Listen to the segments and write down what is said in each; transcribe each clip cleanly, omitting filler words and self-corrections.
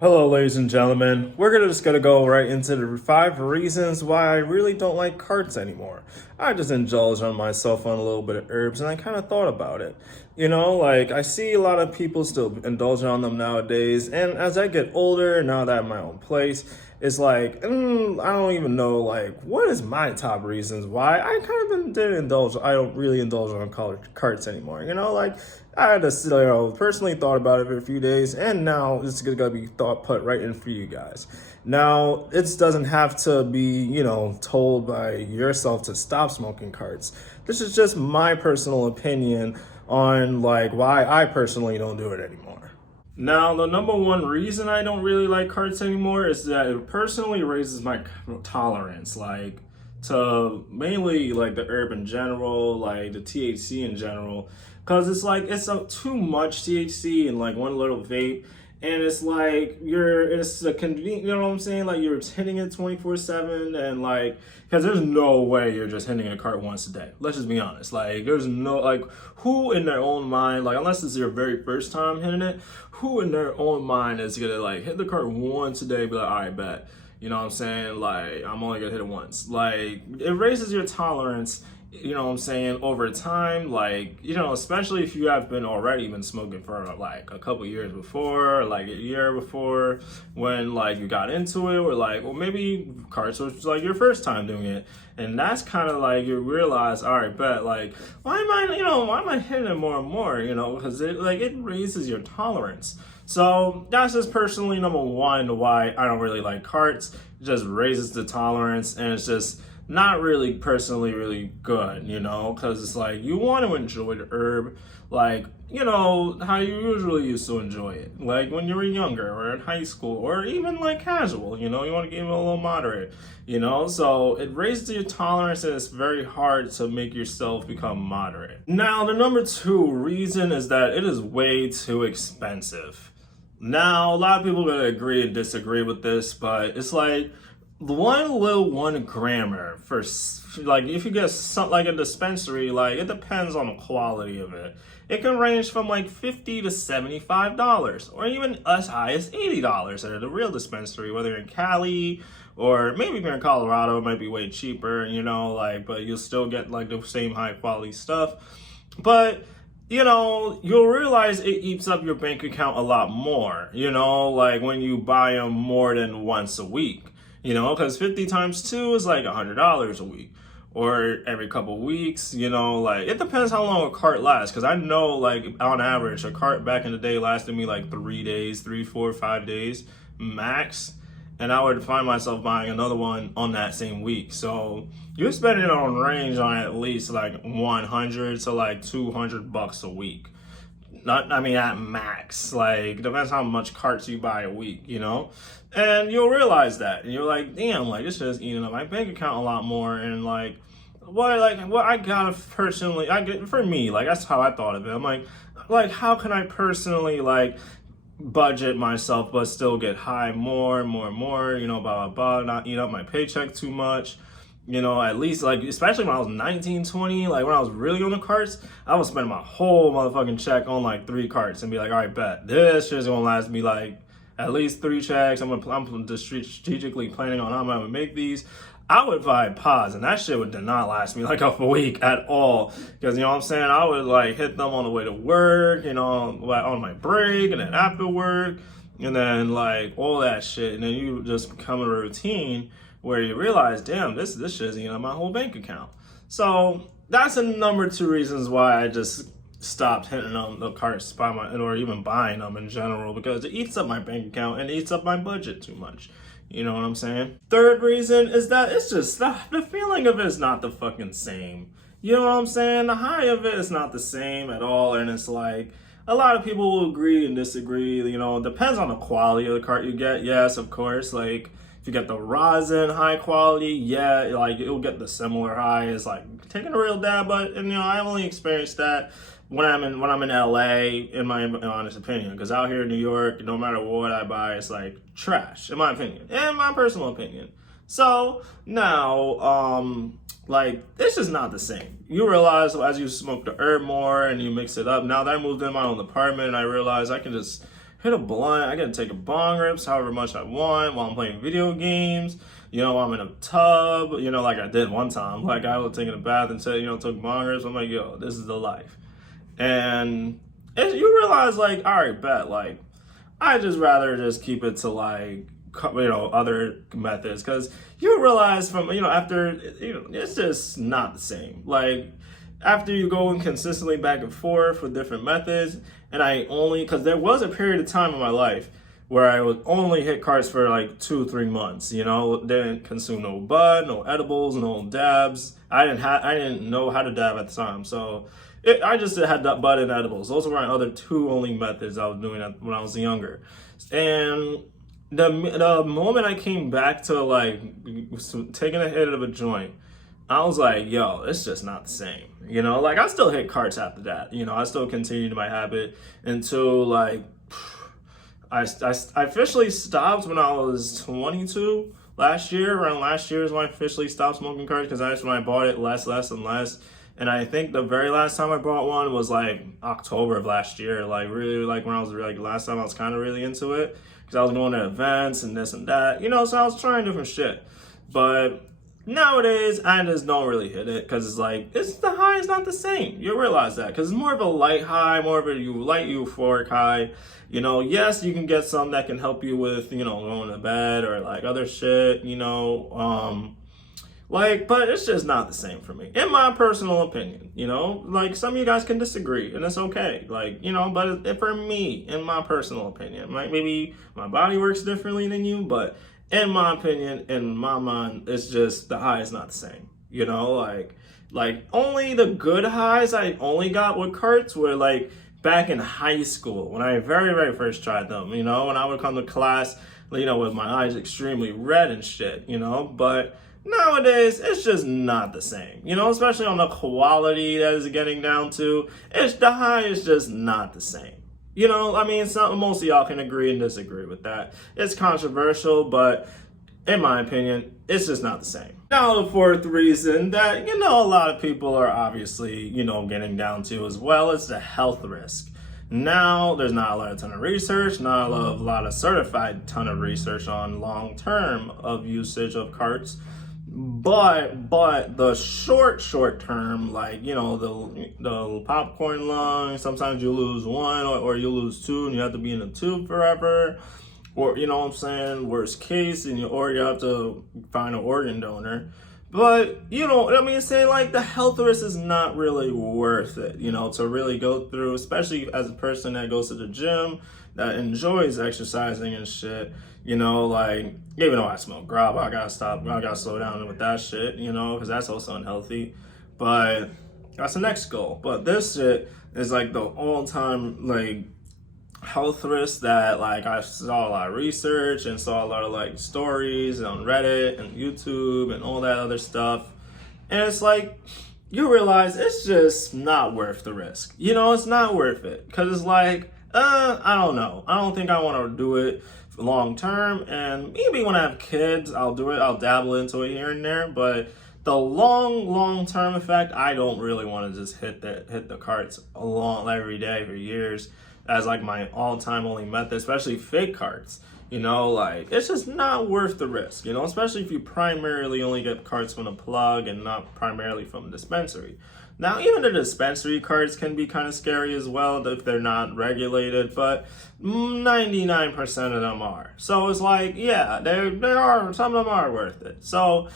Hello, ladies and gentlemen. We're just gonna go right into the 5 reasons why I really don't like carts anymore. I just indulge on myself on a little bit of herbs, and I kind of thought about it. Like I see a lot of people still indulging on them nowadays, and as I get older, now that I'm in my own place, it's like I don't even know like what is my top reasons why I kind of didn't indulge. I don't really indulge on carts anymore. Like I had to personally thought about it for a few days, and now it's gonna be thought put right in for you guys. Now it doesn't have to be told by yourself to stop smoking carts. This is just my personal opinion on like why I personally don't do it anymore. Now, the number one reason I don't really like carts anymore is that it personally raises my tolerance, like to mainly like the herb in general, like the THC in general, because it's like too much THC in like one little vape, and it's like it's a convenient, you know what I'm saying? Like you're hitting it 24/7, and like because there's no way you're just hitting a cart once a day. Let's just be honest. Like there's no like who in their own mind, like unless it's your very first time hitting it, who in their own mind is gonna like hit the cart once a day, be like, all right, bet. You know what I'm saying? Like, I'm only gonna hit it once. Like, it raises your tolerance, you know what I'm saying, over time. Like, especially if you have already been smoking for like a couple years before, like a year before, when like you got into it, or like, well, maybe carts was like your first time doing it. And that's kind of like you realize, all right, bet, like, why am I hitting it more and more, because it raises your tolerance. So that's just personally number one why I don't really like carts. It just raises the tolerance, and it's just not really personally really good, because it's like you want to enjoy the herb like, how you usually used to enjoy it. Like when you were younger or in high school or even like casual, you want to give it a little moderate, So it raises your tolerance, and it's very hard to make yourself become moderate. Now, the number two reason is that it is way too expensive. Now, a lot of people are going to agree and disagree with this, but it's like 1 grammer for like if you get some like a dispensary, like it depends on the quality of it. It can range from like $50 to $75, or even as high as $80 at a real dispensary, whether in Cali or maybe if you're in Colorado, it might be way cheaper, but you'll still get like the same high quality stuff. But you'll realize it eats up your bank account a lot more, like when you buy them more than once a week, because 50 times 2 is like $100 a week, or every couple weeks, like it depends how long a cart lasts. Because I know, like, on average, a cart back in the day lasted me like 3 days, 3, 4, 5 days max. And I would find myself buying another one on that same week. So you're spending on range on at least like 100 to like $200 a week. At max. Like, depends how much carts you buy a week, And you'll realize that, and you're like, damn, like this is eating up my bank account a lot more. And like, what I gotta personally, for me, like that's how I thought of it. I'm like how can I personally like budget myself but still get high more and more and more, blah blah blah, not eat up my paycheck too much, at least like especially when I was 19, 20, like when I was really on the carts, I was spending my whole motherfucking check on like 3 carts and be like, all right, bet this shit's gonna last me like at least 3 checks. I'm strategically planning on how I'm gonna make these. I would buy pods, and that shit did not last me like a week at all. Because, what I'm saying? I would like hit them on the way to work, on my break, and then after work, and then like all that shit. And then you just become a routine where you realize, damn, this shit's eating up my whole bank account. So that's the number 2 reasons why I just stopped hitting on the carts or even buying them in general, because it eats up my bank account and eats up my budget too much. You know what I'm saying? Third reason is that it's just the feeling of it is not the fucking same. You know what I'm saying? The high of it is not the same at all. And it's like a lot of people will agree and disagree. It depends on the quality of the cart you get. Yes, of course. Like if you get the rosin high quality, yeah, like it'll get the similar high as like taking a real dab. But I only experienced that when I'm in LA, in my honest opinion, because out here in New York, no matter what I buy, it's like trash, in my opinion, in my personal opinion. So now, like this is not the same. You realize as you smoke the herb more and you mix it up. Now that I moved in my own apartment, I realized I can just hit a blunt. I get to take a bong rips however much I want while I'm playing video games. You know, I'm in a tub, you know, like I did one time. Like I was taking a bath and said, you know, took bong rips. I'm like, yo, this is the life. And you realize, like, all right, bet, like, I just rather just keep it to, like, you know, other methods, because you realize from, you know, after, you know, it's just not the same. Like, after you go consistently back and forth with different methods, and because there was a period of time in my life where I would only hit carts for like 2-3 months, you know, didn't consume no bud, no edibles, no dabs. I didn't know how to dab at the time, so I just had that bud and edibles. Those were my other two only methods I was doing when I was younger. And the moment I came back to like taking a hit of a joint, I was like, yo, it's just not the same. You know, like I still hit carts after that. You know, I still continued my habit until like I officially stopped when I was 22 last year. Around last year is when I officially stopped smoking carts, because that's when I bought it less and less. And I think the very last time I bought one was like October of last year. Like really, like when I was like last time I was kind of really into it, because I was going to events and this and that, you know, so I was trying different shit. But nowadays, I just don't really hit it, because it's like, the high is not the same. You realize that, because it's more of a light high, more of a light euphoric high. You know, yes, you can get some that can help you with, you know, going to bed or like other shit, you know, but it's just not the same for me, in my personal opinion. You know, like some of you guys can disagree, and it's okay. Like, you know, but for me, in my personal opinion, like maybe my body works differently than you, but in my opinion, in my mind, it's just the high is not the same. You know, like only the good highs I only got with carts were like back in high school when I very, very first tried them. You know, when I would come to class, you know, with my eyes extremely red and shit, you know, but nowadays, it's just not the same, you know, especially on the quality that is getting down to. The high is just not the same. You know, I mean, most of y'all can agree and disagree with that. It's controversial, but in my opinion, it's just not the same. Now, the fourth reason that, you know, a lot of people are obviously, you know, getting down to as well is the health risk. Now, there's not a ton of research, not a lot of certified ton of research on long-term of usage of carts. But the short term, like, you know, the popcorn lung, sometimes you lose one or you lose two and you have to be in a tube forever. Or, you know what I'm saying, worst case, or you have to find an organ donor. But, you know, I mean, saying like the health risk is not really worth it, you know, to really go through, especially as a person that goes to the gym, that enjoys exercising and shit. You know, like, even though I smoke grab, I gotta slow down with that shit, you know, because that's also unhealthy. But that's the next goal. But this shit is like the all-time, like, health risk that, like, I saw a lot of research and saw a lot of, like, stories on Reddit and YouTube and all that other stuff. And it's like, you realize it's just not worth the risk. You know, it's not worth it. Because it's like, I don't know. I don't think I want to do it long term, and maybe when I have kids I'll do it, I'll dabble into it here and there, but the long term effect, I don't really want to just hit the carts every day for years as like my all-time only method, especially fake carts. You know, like, it's just not worth the risk, you know, especially if you primarily only get carts from a plug and not primarily from a dispensary. Now, even the dispensary carts can be kind of scary as well if they're not regulated, but 99% of them are. So it's like, yeah, some of them are worth it. So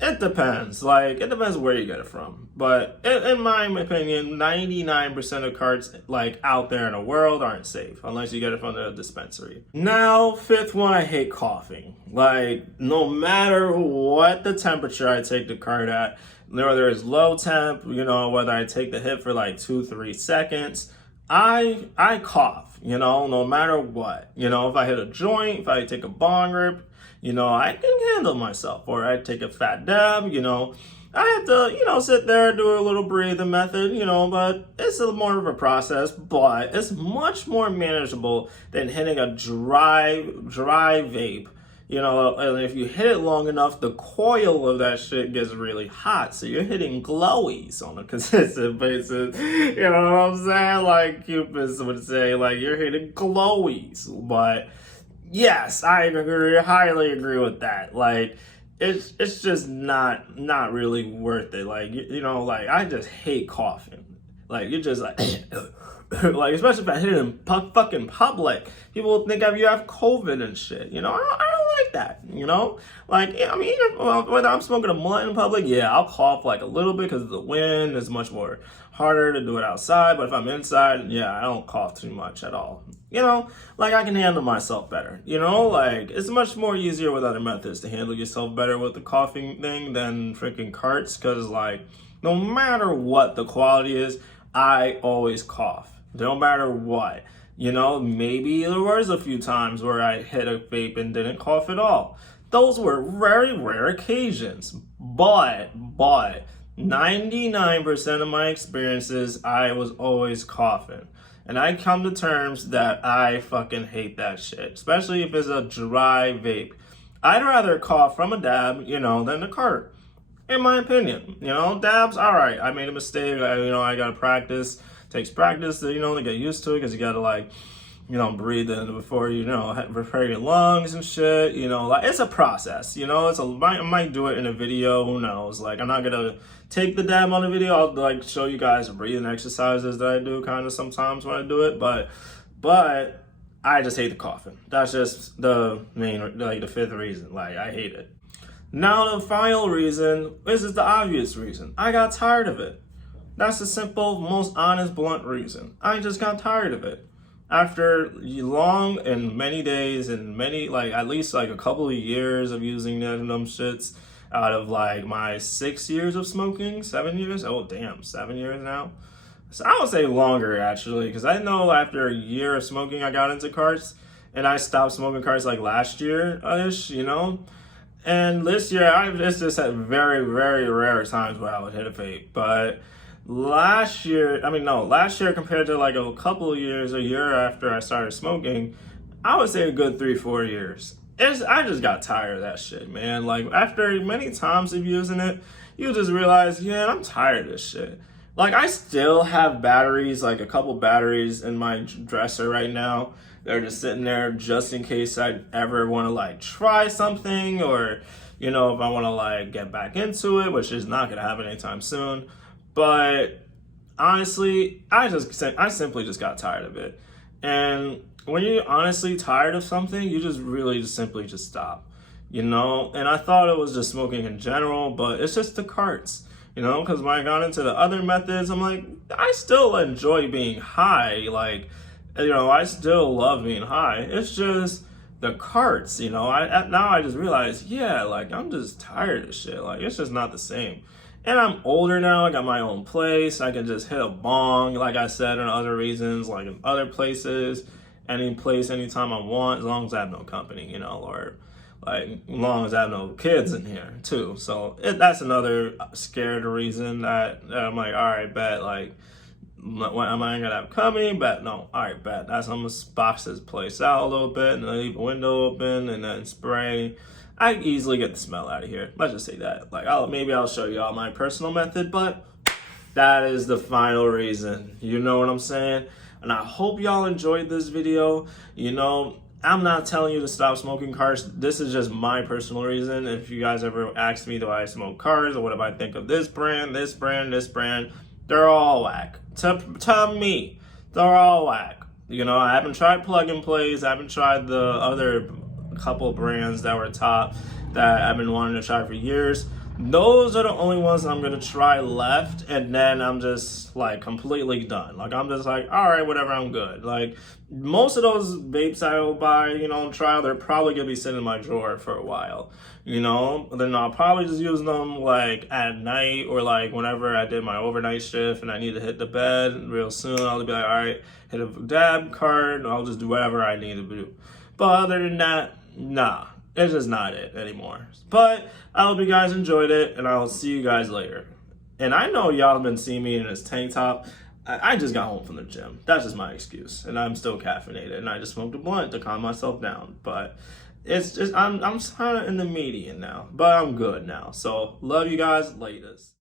it depends. Like, it depends where you get it from. But in my opinion, 99% of carts, like, out there in the world aren't safe unless you get it from the dispensary. Now, fifth one, I hate coughing. Like, no matter what the temperature I take the cart at, whether it's low temp, you know, whether I take the hit for like 2-3 seconds, I cough, you know, no matter what. You know, if I hit a joint, if I take a bong rip, you know, I can handle myself. Or I take a fat dab, you know, I have to, you know, sit there and do a little breathing method, you know, but it's more of a process, but it's much more manageable than hitting a dry vape, You know, and if you hit it long enough, the coil of that shit gets really hot. So you're hitting glowies on a consistent basis. You know what I'm saying? Like Cupid would say, like, you're hitting glowies. But yes, I agree, highly agree with that. Like, it's just not really worth it. Like, you know, like, I just hate coughing. Like, you're just like, like, especially if I hit it in fucking public. People think you have COVID and shit. You know, I don't like that. You know, like, I mean, whether I'm smoking a blunt in public, yeah, I'll cough like a little bit because of the wind. It's much more harder to do it outside. But if I'm inside, yeah, I don't cough too much at all. You know, like, I can handle myself better. You know, like, it's much more easier with other methods to handle yourself better with the coughing thing than freaking carts. Because, like, no matter what the quality is, I always cough. No matter what. You know, maybe there was a few times where I hit a vape and didn't cough at all. Those were very rare occasions. But 99% of my experiences, I was always coughing. And I come to terms that I fucking hate that shit. Especially if it's a dry vape. I'd rather cough from a dab, you know, than a cart. In my opinion, you know, dabs, all right, I made a mistake, I gotta practice. Takes practice to, you know, to get used to it, because you gotta, like, you know, breathe in before, you know, prepare your lungs and shit, you know, like, it's a process, you know, I might do it in a video, who knows, like, I'm not gonna take the dab on the video, I'll, like, show you guys breathing exercises that I do kind of sometimes when I do it, but I just hate the coughing. That's just the main, like, the fifth reason, like, I hate it. Now the final reason, this is the obvious reason. I got tired of it. That's the simple, most honest, blunt reason. I just got tired of it. After long and many days and many, like, at least like a couple of years of using them shits out of like my 6 years of smoking, 7 years? Oh damn, 7 years now? So I would say longer actually, because I know after a year of smoking I got into carts, and I stopped smoking carts like last year-ish, you know? And this year, it's just at very, very rare times where I would hit a vape. But last year compared to like a couple of years, a year after I started smoking, I would say a good 3-4 years. I just got tired of that shit, man. Like, after many times of using it, you just realize, yeah, I'm tired of this shit. Like, I still have batteries, like a couple batteries in my dresser right now. They're just sitting there just in case I ever want to, like, try something, or, you know, if I want to, like, get back into it, which is not going to happen anytime soon. But honestly, I simply just got tired of it. And when you're honestly tired of something, you just really simply stop, you know? And I thought it was just smoking in general, but it's just the carts, you know? Because when I got into the other methods, I'm like, I still enjoy being high, like, you know, I still love being high. It's just the carts, you know. Now I just realize, yeah, like, I'm just tired of shit. Like, it's just not the same. And I'm older now. I got my own place. I can just hit a bong, like I said, and other reasons, like in other places, any place, anytime I want, as long as I have no company, you know, or like as long as I have no kids in here too. So that's another scared reason that I'm like, all right, bet, like, am I gonna have company? Bet no. All right, bet. I'm gonna box this place out a little bit, and then leave a window open, and then spray. I can easily get the smell out of here. Let's just say that. Like, maybe I'll show you all my personal method, but that is the final reason. You know what I'm saying? And I hope y'all enjoyed this video. You know, I'm not telling you to stop smoking cars. This is just my personal reason. If you guys ever ask me, do I smoke cars, or what do I think of this brand, this brand, this brand, they're all whack. To me, they're all whack. You know, I haven't tried plug and plays. I haven't tried the other couple brands that were top that I've been wanting to try for years. Those are the only ones that I'm gonna try left, and then I'm just like completely done. Like, I'm just like, all right, whatever, I'm good. Like, most of those vapes I will buy, you know, on trial, they're probably gonna be sitting in my drawer for a while. You know, then I'll probably just use them like at night, or like whenever I did my overnight shift and I need to hit the bed real soon. I'll be like, all right, hit a dab card, and I'll just do whatever I need to do. But other than that, nah. It's just not it anymore. But I hope you guys enjoyed it, and I'll see you guys later. And I know y'all have been seeing me in this tank top. I just got home from the gym. That's just my excuse. And I'm still caffeinated, and I just smoked a blunt to calm myself down. But it's just I'm kind of in the median now, but I'm good now. So love you guys, latest.